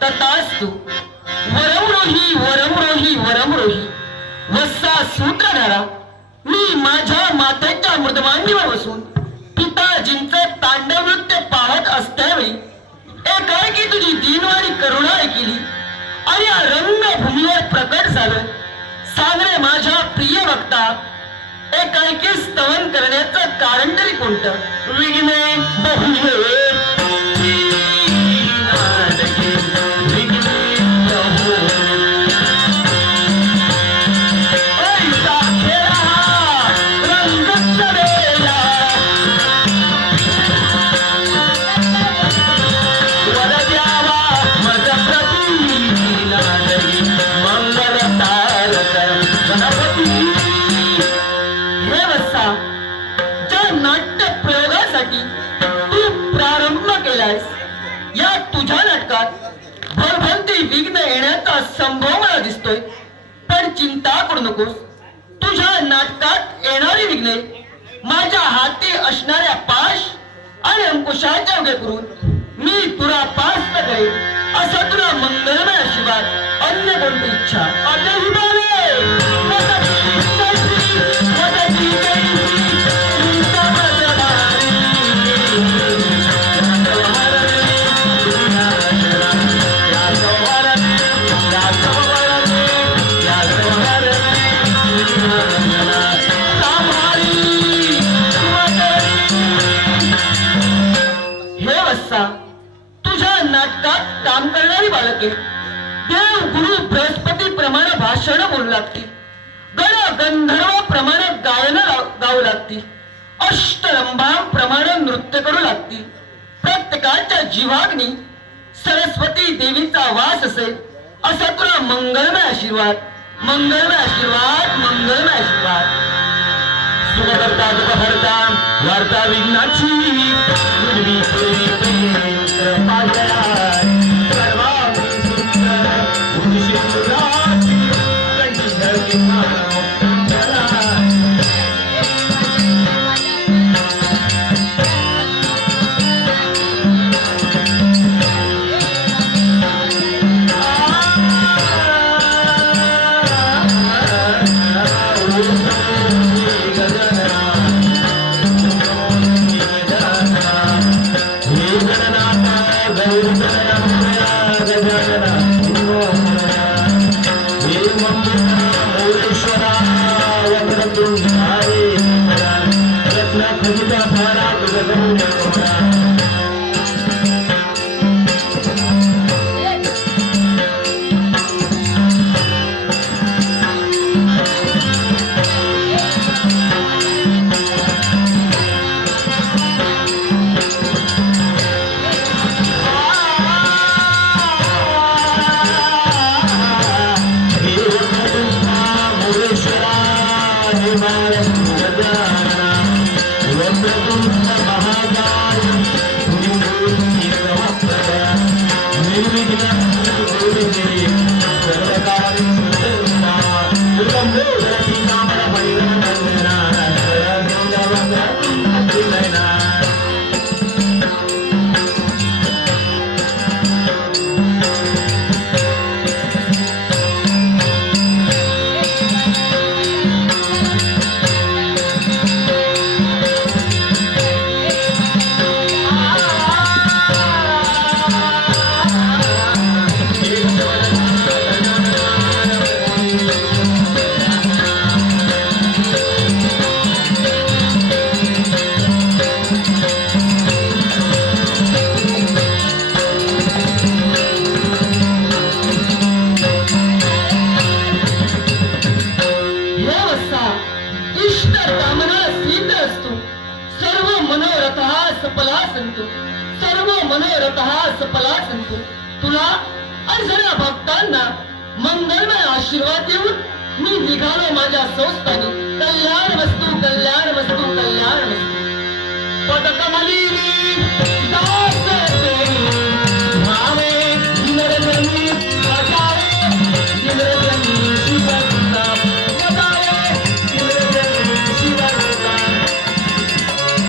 तथास्तु वरमरोही वरमरोही वरमरोही वस्सा सूत्रधारा मी माझ्या मातेच्या मृदमांडीवर बसून पिताजींचं तांडव नृत्य पाहत असल्यावेळी एकाएकी तुझी दीनवाणी करुणा ऐकली आणि या रंगभूमीवर प्रकट झालं. सागरे माझ्या प्रिय भक्ता, एकाएकी स्तवन करण्याचं कारण तरी कोणतं? विघ्ने बहुले या तुझ्या नाटकात भरभरती विघ्न येण्याचा संभव मला दिसतोय. पण चिंता करू नकोस, तुझ्या नाटकात येणारी विघ्ने माझ्या हाती असणाऱ्या पाश आणि अंकुशाच्या उगे करून मी तुला पास करेन असा तुला मंगलमय आशीर्वाद. अन्य कोणती इच्छा तुझ्या नाटकात काम करणारी बालके देव गुरु बृहस्पती प्रमाणे भाषण बोलू लागतील, गण गंधर्व प्रमाणे गायन गाऊ लागतील, अष्टरंभा प्रमाणे नृत्य करू लागतील. प्रत्येकाच्या जीवाग्नी सरस्वती देवीचा वास असेल असा तुला मंगलमय आशीर्वाद. मंगलमय आशीर्वाद, मंगलमय आशीर्वाद. सुखकर्ता दुःखहर्ता वार्ता विघ्नाची Shwara सफला संतु सर्व मनोरथ सफला संतु तुला आणि सगळ्या भक्तांना मंगलमय आशीर्वाद देऊन मी निघालो माझ्या संस्थानी. कल्याण वस्तू कल्याण वस्तू कल्याण वस्तू. पदकमली